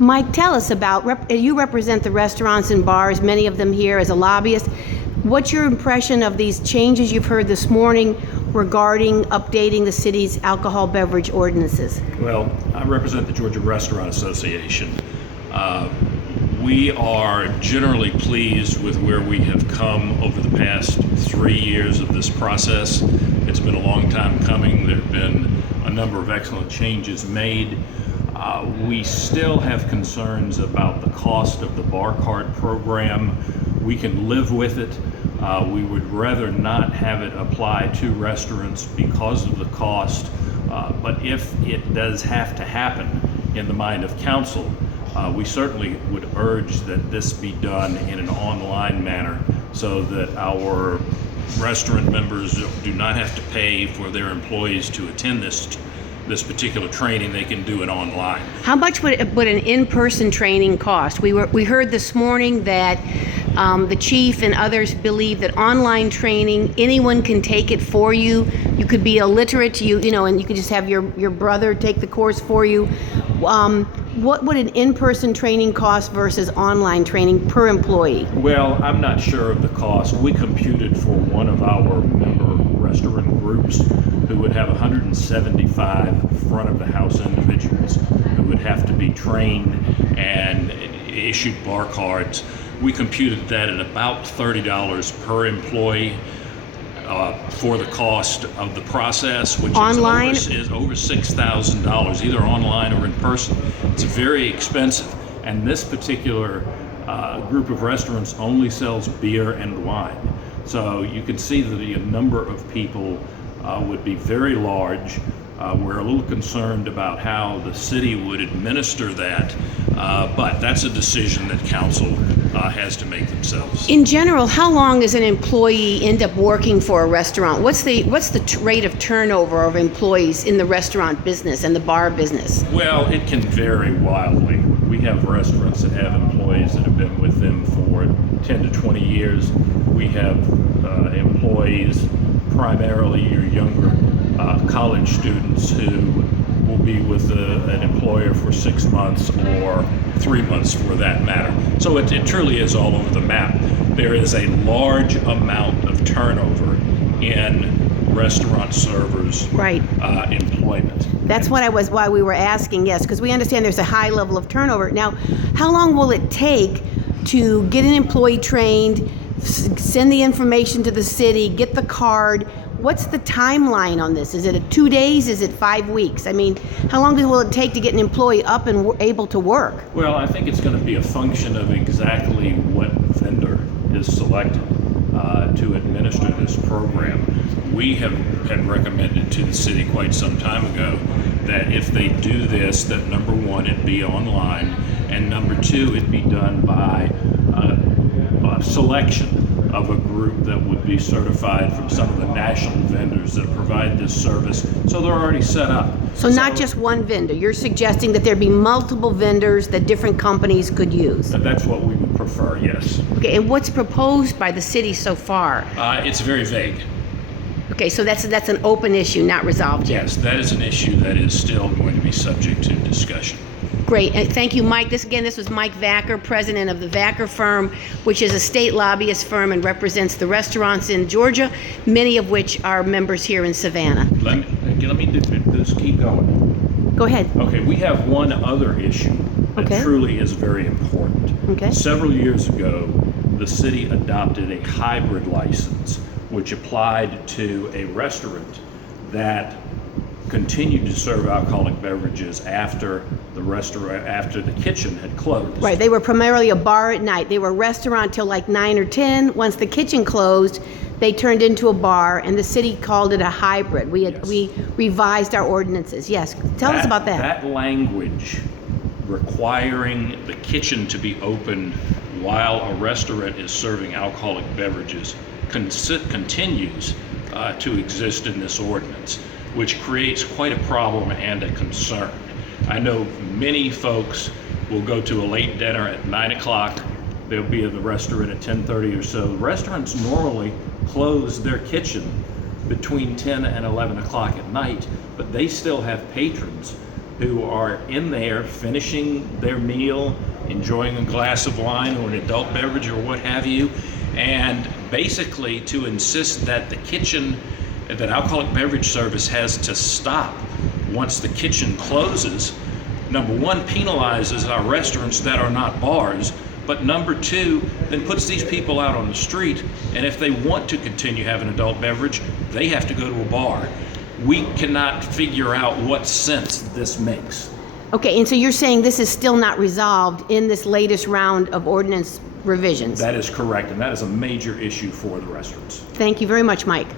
Mike, tell us about, you represent the restaurants and bars, many of them here as a lobbyist. What's your impression of these changes you've heard this morning regarding updating the city's alcohol beverage ordinances? Well, I represent the Georgia Restaurant Association. We are generally pleased with where we have come over the past 3 years of this process. It's been a long time coming. There have been a number of excellent changes made. We still have concerns about the cost of the bar card program. We can live with it. We would rather not have it apply to restaurants because of the cost. But if it does have to happen in the mind of council, we certainly would urge that this be done in an online manner so that our restaurant members do not have to pay for their employees to attend this particular training. They can do it online. How much would an in-person training cost? We heard this morning that the chief and others believe that online training, anyone can take it for you. You could be illiterate, and you could just have your brother take the course for you. What would an in-person training cost versus online training per employee? Well, I'm not sure of the cost. We computed for one of our member restaurant groups who would have 175 front of the house individuals who would have to be trained and issued bar cards. We computed that at about $30 per employee for the cost of the process, which online is over $6,000, either online or in person. It's very expensive, and this particular group of restaurants only sells beer and wine. So you can see that the number of people would be very large. We're a little concerned about how the city would administer that, but that's a decision that council has to make themselves. In general, how long does an employee end up working for a restaurant? What's the rate of turnover of employees in the restaurant business and the bar business? Well, it can vary wildly. We have restaurants that have employees that have been with them for 10 to 20 years. We have employees, primarily your younger college students, who will be with an employer for 6 months or 3 months for that matter. So it truly is all over the map. There is a large amount of turnover in restaurant servers' employment. That's why we were asking, yes, because we understand there's a high level of turnover. Now, how long will it take to get an employee trained, send the information to the city, get the card? What's the timeline on this? Is it 2 days? Is it 5 weeks? I mean, how long will it take to get an employee up and able to work? Well, I think it's going to be a function of exactly what vendor is selected to administer this program. We had recommended to the city quite some time ago that if they do this, that number one, it be online, and number two, it be done by selection of a group that would be certified from some of the national vendors that provide this service, so they're already set up. So not just one vendor. You're suggesting that there be multiple vendors that different companies could use? That's what we would prefer, yes. Okay, and what's proposed by the city so far? It's very vague. Okay, so that's an open issue, not resolved yet. Yes, that is an issue that is still going to be subject to discussion. Great. Thank you, Mike. This was Mike Vaquer, president of the Vaquer firm, which is a state lobbyist firm and represents the restaurants in Georgia, many of which are members here in Savannah. Let me just keep going. Go ahead. Okay, we have one other issue that truly is very important. Okay. Several years ago, the city adopted a hybrid license, which applied to a restaurant that continued to serve alcoholic beverages after the kitchen had closed. Right, they were primarily a bar at night. They were a restaurant till like 9 or 10. Once the kitchen closed, they turned into a bar, and the city called it a hybrid. We revised our ordinances. Yes, tell us about that. That language requiring the kitchen to be open while a restaurant is serving alcoholic beverages continues to exist in this ordinance, which creates quite a problem and a concern. I know many folks will go to a late dinner at 9 o'clock. They'll be at the restaurant at 10:30 or so. Restaurants normally close their kitchen between 10 and 11 o'clock at night, but they still have patrons who are in there finishing their meal, enjoying a glass of wine or an adult beverage or what have you, and basically to insist that that alcoholic beverage service has to stop once the kitchen closes, number one, penalizes our restaurants that are not bars, but number two, then puts these people out on the street, and if they want to continue having adult beverage, they have to go to a bar. We cannot figure out what sense this makes. Okay, and so you're saying this is still not resolved in this latest round of ordinance revisions? That is correct, and that is a major issue for the restaurants. Thank you very much, Mike.